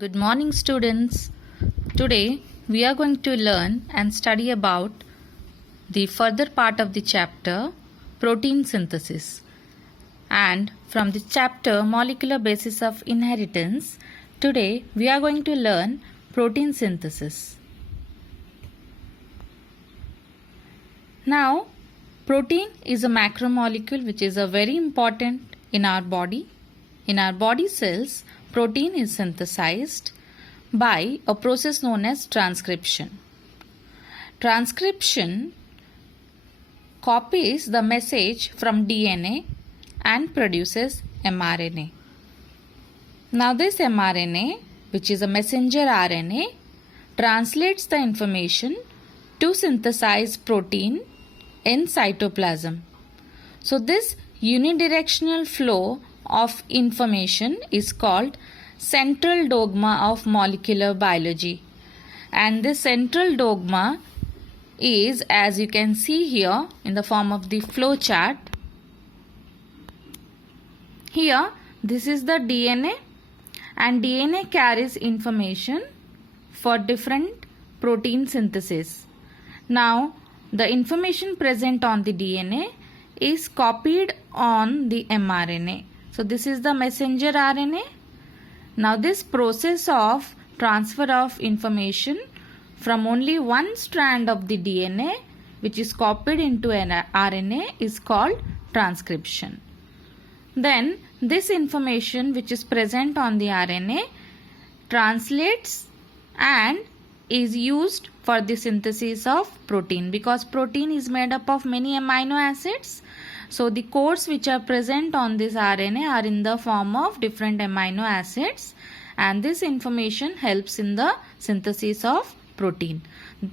Good morning, students. Today we are going to learn and study about the further part of the chapter protein synthesis. And from the chapter molecular basis of inheritance, today we are going to learn protein synthesis. Now, protein is a macromolecule which is a very important in our body. In our body cells, protein is synthesized by a process known as transcription. Transcription copies the message from DNA and produces mRNA. Now this mRNA, which is a messenger RNA, translates the information to synthesize protein in cytoplasm. So this unidirectional flow of information is called central dogma of molecular biology, and this central dogma is, as you can see here in the form of the flow chart. Here this is the DNA, and DNA carries information for different protein synthesis. Now the information present on the DNA is copied on the mRNA. So this is the messenger RNA. Now this process of transfer of information from only one strand of the DNA which is copied into an RNA is called transcription. Then this information which is present on the RNA translates and is used for the synthesis of protein, because protein is made up of many amino acids. So the codes which are present on this RNA are in the form of different amino acids, and this information helps in the synthesis of protein.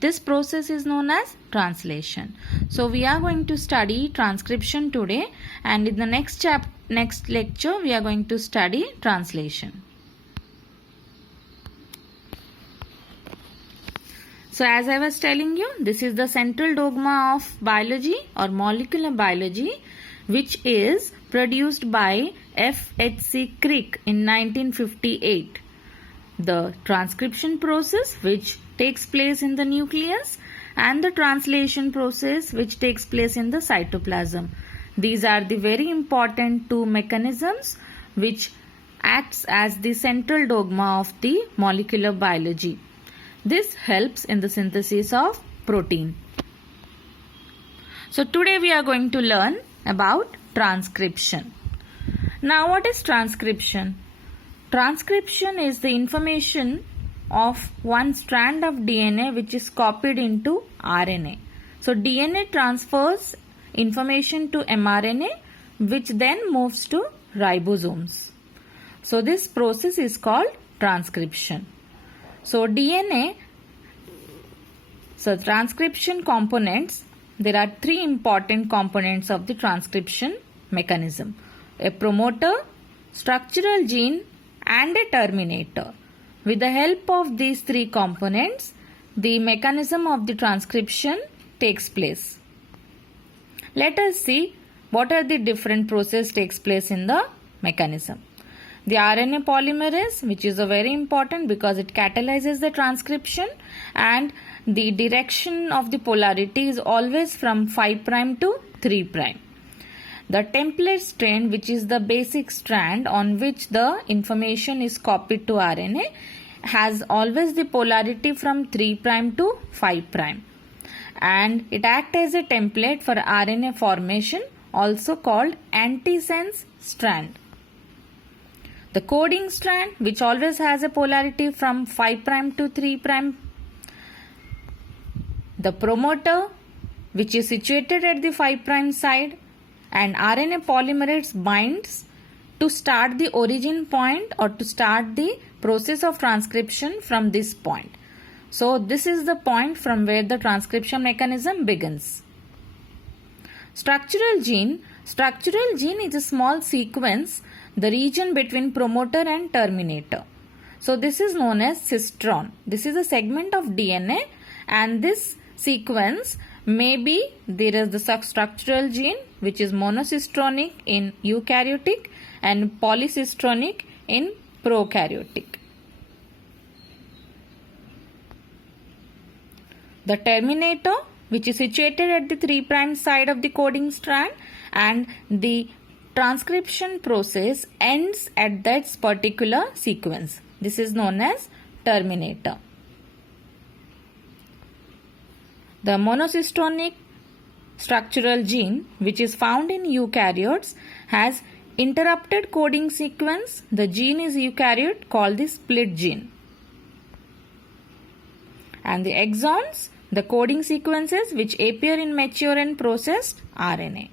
This process is known as translation. So we are going to study transcription today, and in the next lecture we are going to study translation. So as I was telling you, this is the central dogma of biology or molecular biology, which is produced by F.H.C. Crick in 1958. The transcription process which takes place in the nucleus and the translation process which takes place in the cytoplasm. These are the very important two mechanisms which acts as the central dogma of the molecular biology. This helps in the synthesis of protein. So today we are going to learn about transcription. Now what is transcription? Transcription is the information of one strand of DNA which is copied into RNA. So DNA transfers information to mRNA, which then moves to ribosomes. So this process is called transcription. So transcription components, there are three important components of the transcription mechanism: a promoter, structural gene and a terminator. With the help of these three components, the mechanism of the transcription takes place. Let us see what are the different processes takes place in the mechanism. The RNA polymerase, which is a very important because it catalyzes the transcription, and the direction of the polarity is always from 5' to 3'. The template strand, which is the basic strand on which the information is copied to RNA, has always the polarity from 3' to 5', and it acts as a template for RNA formation, also called antisense strand. The coding strand, which always has a polarity from 5' to 3'. The promoter, which is situated at the 5' side, and RNA polymerase binds to start the origin point or to start the process of transcription from this point. So this is the point from where the transcription mechanism begins. Structural gene. Structural gene is a small sequence, the region between promoter and terminator. So this is known as cistron. This is a segment of DNA, and this sequence may be, there is the structural gene which is monocistronic in eukaryotic and polycistronic in prokaryotic. the terminator, which is situated at the 3' side of the coding strand, and the transcription process ends at that particular sequence. This is known as terminator. The monocystonic structural gene, which is found in eukaryotes, has interrupted coding sequence. The gene is eukaryote called the split gene. And the exons, the coding sequences which appear in mature and processed RNA.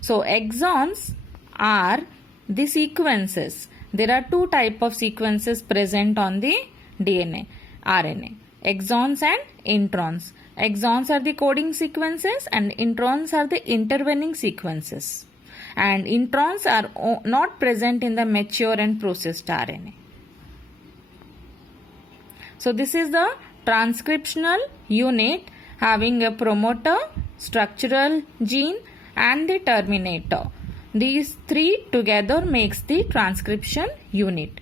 So exons are the sequences. There are two types of sequences present on the DNA, RNA, exons and introns. Exons are the coding sequences and introns are the intervening sequences. And introns are not present in the mature and processed RNA. So this is the transcriptional unit having a promoter, structural gene and the terminator. These three together makes the transcription unit.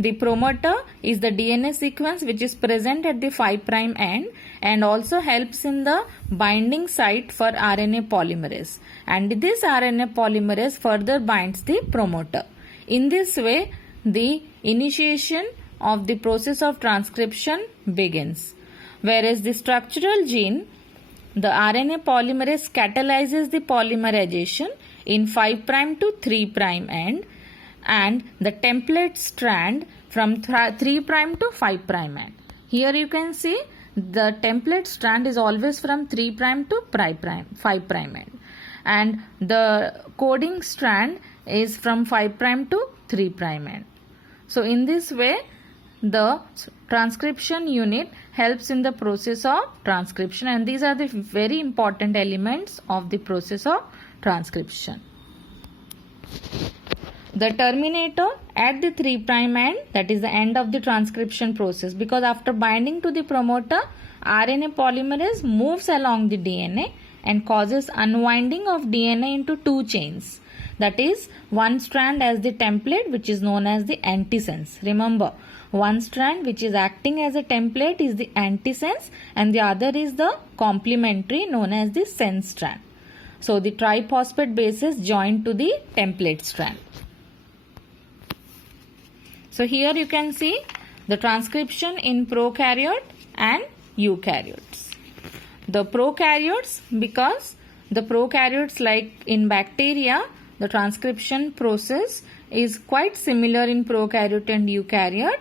The promoter is the DNA sequence which is present at the 5' end and also helps in the binding site for RNA polymerase. And this RNA polymerase further binds the promoter. In this way, the initiation of the process of transcription begins. Whereas the structural gene, the RNA polymerase catalyzes the polymerization in 5' to 3' end, and the template strand from 3' to 5' end. Here you can see the template strand is always from 3' to 5' end, and the coding strand is from 5' to 3' end. So in this way, the transcription unit helps in the process of transcription, and these are the very important elements of the process of transcription. The terminator at the 3' end, that is the end of the transcription process, because after binding to the promoter, RNA polymerase moves along the DNA and causes unwinding of DNA into two chains. That is, one strand as the template, which is known as the antisense. Remember, one strand which is acting as a template is the antisense and the other is the complementary known as the sense strand. So the triphosphate bases join to the template strand. So here you can see the transcription in prokaryote and eukaryotes. The prokaryotes, because the prokaryotes, like in bacteria, the transcription process is quite similar in prokaryote and eukaryote,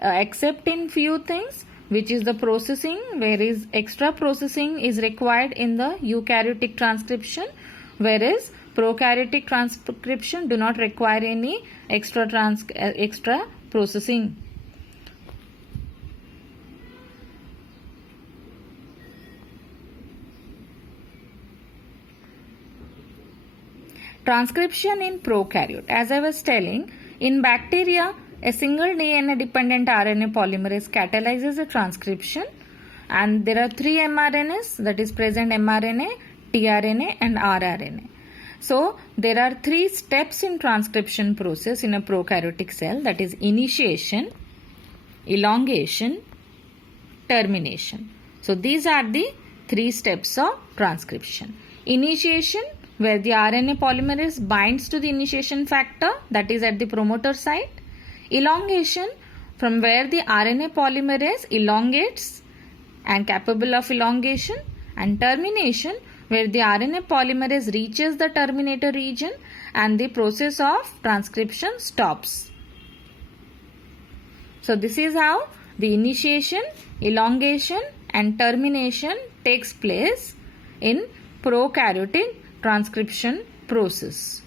except in few things, which is the processing, whereas extra processing is required in the eukaryotic transcription, whereas prokaryotic transcription do not require any extra processing. Transcription in prokaryote. As I was telling, in bacteria, a single DNA dependent RNA polymerase catalyzes the transcription, and there are three mRNAs, that is present mRNA, tRNA and rRNA. So there are three steps in transcription process in a prokaryotic cell, that is initiation, elongation, termination. So these are the three steps of transcription. Initiation, where the RNA polymerase binds to the initiation factor, that is at the promoter site. Elongation, from where the RNA polymerase elongates and capable of elongation. And termination, where the RNA polymerase reaches the terminator region and the process of transcription stops. So this is how the initiation, elongation and termination takes place in prokaryotic transcription process.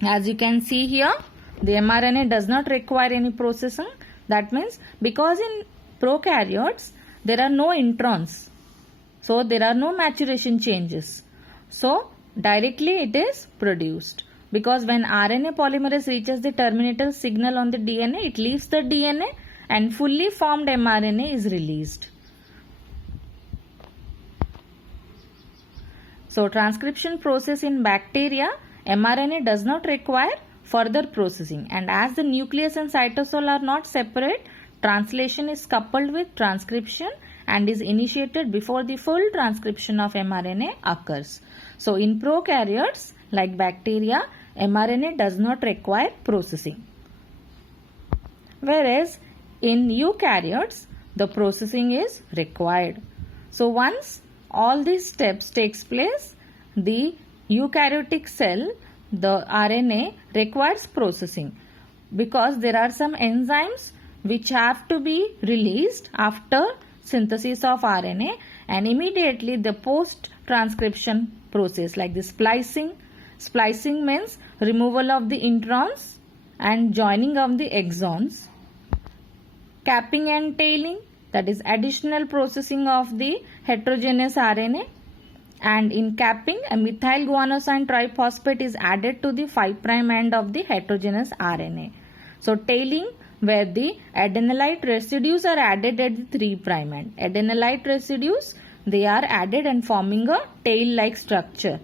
As you can see here, the mRNA does not require any processing. That means because in prokaryotes there are no introns, so there are no maturation changes. So directly it is produced, because when RNA polymerase reaches the terminator signal on the DNA, it leaves the DNA and fully formed mRNA is released. So transcription process in bacteria, mRNA does not require further processing, and as the nucleus and cytosol are not separate, translation is coupled with transcription and is initiated before the full transcription of mRNA occurs. So in prokaryotes like bacteria, mRNA does not require processing. Whereas in eukaryotes, the processing is required. So once all these steps takes place, the eukaryotic cell, the RNA requires processing because there are some enzymes which have to be released after synthesis of RNA, and immediately the post-transcription process like the splicing. Splicing means removal of the introns and joining of the exons. Capping and tailing, that is additional processing of the heterogeneous RNA. And in capping, a methyl guanosine triphosphate is added to the 5' end of the heterogeneous RNA. So tailing, where the adenylate residues are added at the 3' end. Adenylate residues, they are added and forming a tail-like structure.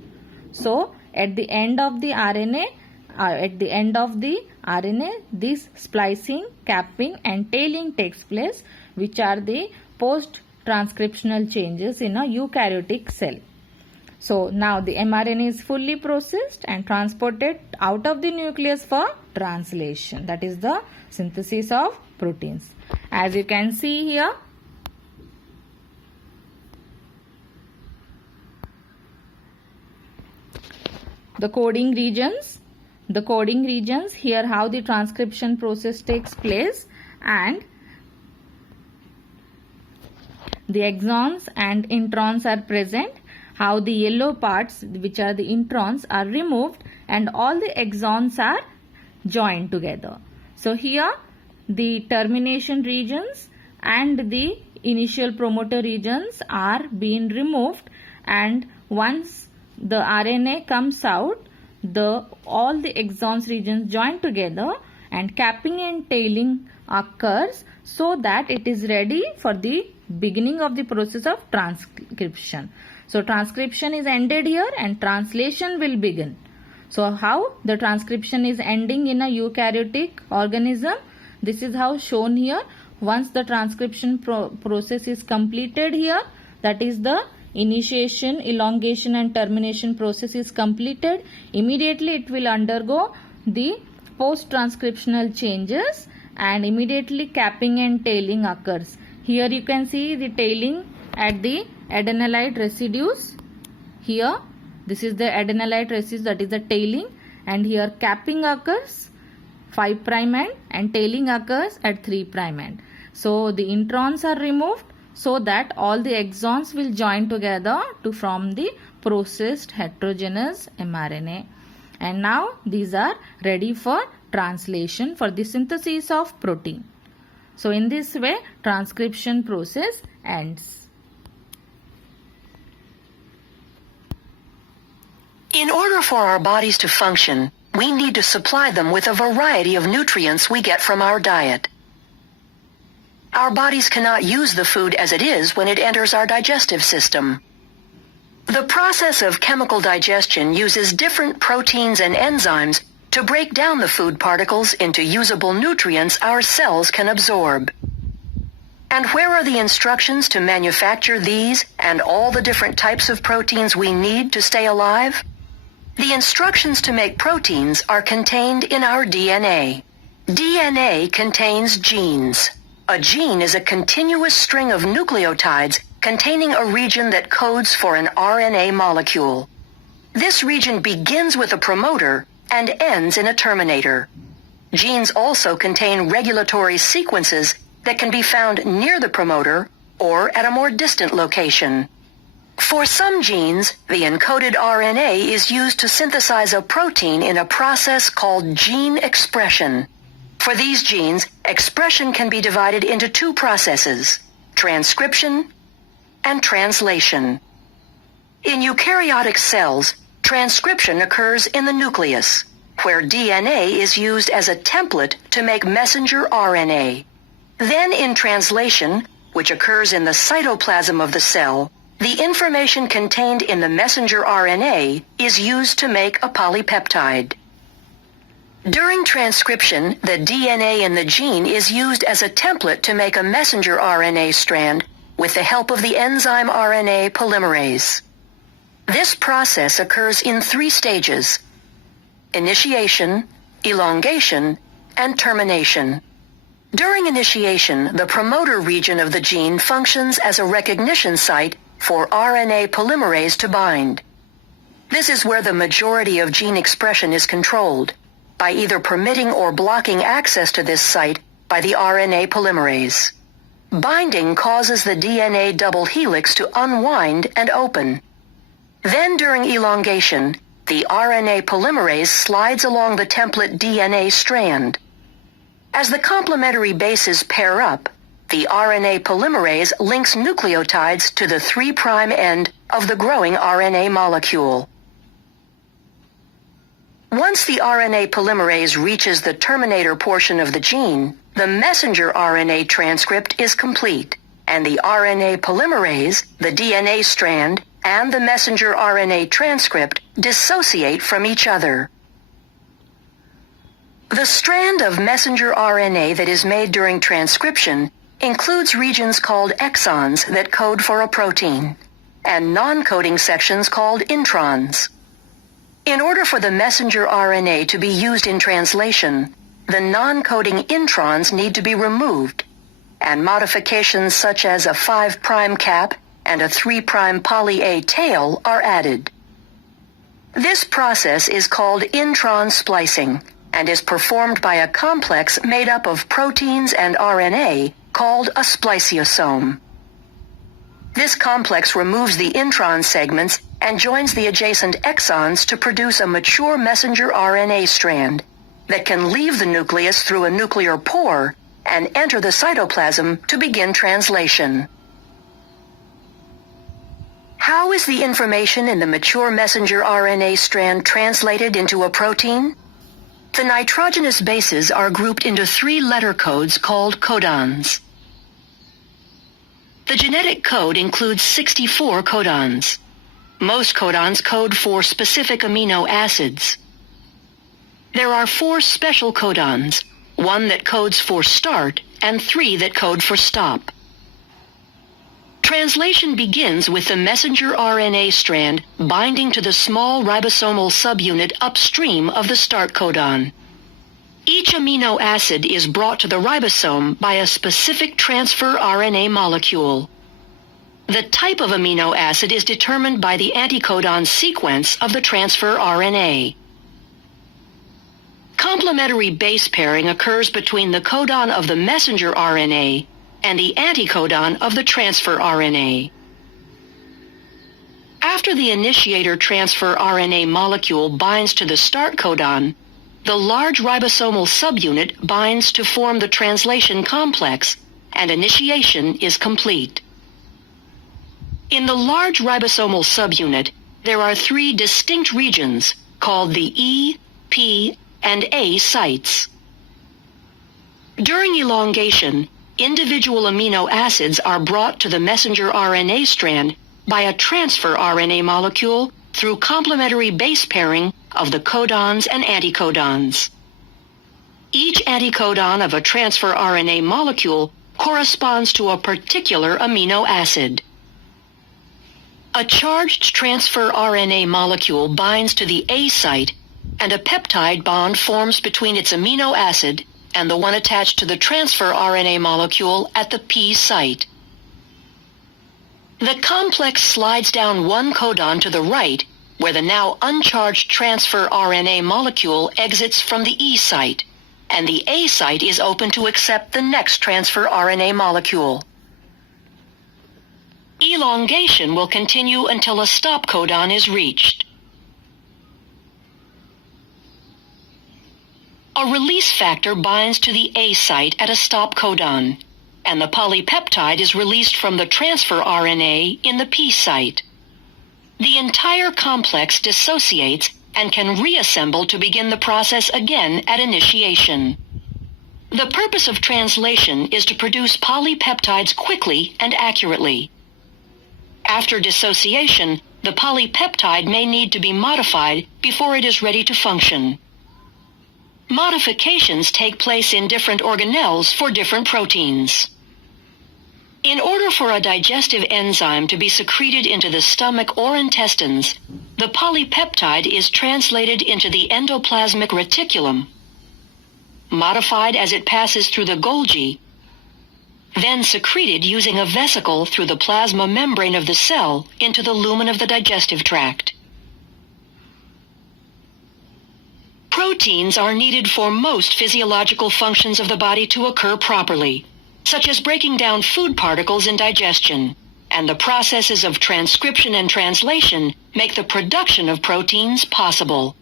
So at the end of the RNA, this splicing, capping and tailing takes place, which are the post-transcriptional changes in a eukaryotic cell. So now the mRNA is fully processed and transported out of the nucleus for translation. That is the synthesis of proteins. As you can see here, the coding regions, here how the transcription process takes place, and the exons and introns are present, how the yellow parts, which are the introns, are removed and all the exons are joined together. So here the termination regions and the initial promoter regions are being removed, and once the RNA comes out, all the exons regions join together and capping and tailing occurs so that it is ready for the beginning of the process of transcription. So transcription is ended here and translation will begin. So how the transcription is ending in a eukaryotic organism? This is how shown here. Once the transcription process is completed here, that is the initiation, elongation and termination process is completed, immediately it will undergo the post-transcriptional changes and immediately capping and tailing occurs. Here you can see the tailing at the adenylate residues. Here this is the adenylate residue, that is the tailing, and here capping occurs 5' end and tailing occurs at 3' end. So the introns are removed so that all the exons will join together to form the processed heterogeneous mRNA. And now these are ready for translation for the synthesis of protein. So in this way transcription process ends. In order for our bodies to function, we need to supply them with a variety of nutrients we get from our diet. Our bodies cannot use the food as it is when it enters our digestive system. The process of chemical digestion uses different proteins and enzymes to break down the food particles into usable nutrients our cells can absorb. And where are the instructions to manufacture these and all the different types of proteins we need to stay alive? The instructions to make proteins are contained in our DNA. DNA contains genes. A gene is a continuous string of nucleotides containing a region that codes for an RNA molecule. This region begins with a promoter and ends in a terminator. Genes also contain regulatory sequences that can be found near the promoter or at a more distant location. For some genes, the encoded RNA is used to synthesize a protein in a process called gene expression. For these genes, expression can be divided into two processes, transcription and translation. In eukaryotic cells, transcription occurs in the nucleus, where DNA is used as a template to make messenger RNA. Then in translation, which occurs in the cytoplasm of the cell, the information contained in the messenger RNA is used to make a polypeptide. During transcription, the DNA in the gene is used as a template to make a messenger RNA strand with the help of the enzyme RNA polymerase. This process occurs in 3 stages: initiation, elongation, and termination. During initiation, the promoter region of the gene functions as a recognition site for RNA polymerase to bind. This is where the majority of gene expression is controlled, by either permitting or blocking access to this site by the RNA polymerase. Binding causes the DNA double helix to unwind and open. Then during elongation, the RNA polymerase slides along the template DNA strand. As the complementary bases pair up, the RNA polymerase links nucleotides to the 3' end of the growing RNA molecule. Once the RNA polymerase reaches the terminator portion of the gene, the messenger RNA transcript is complete, and the RNA polymerase, the DNA strand, and the messenger RNA transcript dissociate from each other. The strand of messenger RNA that is made during transcription includes regions called exons that code for a protein, and non-coding sections called introns. In order for the messenger RNA to be used in translation, the non-coding introns need to be removed, and modifications such as a 5' cap and a 3' poly A tail are added. This process is called intron splicing and is performed by a complex made up of proteins and RNA called a spliceosome. This complex removes the intron segments and joins the adjacent exons to produce a mature messenger RNA strand that can leave the nucleus through a nuclear pore and enter the cytoplasm to begin translation. How is the information in the mature messenger RNA strand translated into a protein? The nitrogenous bases are grouped into 3 letter codes called codons. The genetic code includes 64 codons. Most codons code for specific amino acids. There are 4 special codons, 1 that codes for start and 3 that code for stop. Translation begins with the messenger RNA strand binding to the small ribosomal subunit upstream of the start codon. Each amino acid is brought to the ribosome by a specific transfer RNA molecule. The type of amino acid is determined by the anticodon sequence of the transfer RNA. Complementary base pairing occurs between the codon of the messenger RNA and the anticodon of the transfer RNA. After the initiator transfer RNA molecule binds to the start codon, the large ribosomal subunit binds to form the translation complex, and initiation is complete. In the large ribosomal subunit, there are 3 distinct regions called the E, P, and A sites. During elongation, individual amino acids are brought to the messenger RNA strand by a transfer RNA molecule through complementary base pairing of the codons and anticodons. Each anticodon of a transfer RNA molecule corresponds to a particular amino acid. A charged transfer RNA molecule binds to the A site, and a peptide bond forms between its amino acid and the one attached to the transfer RNA molecule at the P site. The complex slides down 1 codon to the right, where the now uncharged transfer RNA molecule exits from the E site, and the A site is open to accept the next transfer RNA molecule. Elongation will continue until a stop codon is reached. A release factor binds to the A site at a stop codon, and the polypeptide is released from the transfer RNA in the P site. The entire complex dissociates and can reassemble to begin the process again at initiation. The purpose of translation is to produce polypeptides quickly and accurately. After dissociation, the polypeptide may need to be modified before it is ready to function. Modifications take place in different organelles for different proteins. In order for a digestive enzyme to be secreted into the stomach or intestines, the polypeptide is translated into the endoplasmic reticulum, modified as it passes through the Golgi, then secreted using a vesicle through the plasma membrane of the cell into the lumen of the digestive tract. Proteins are needed for most physiological functions of the body to occur properly, such as breaking down food particles in digestion, and the processes of transcription and translation make the production of proteins possible.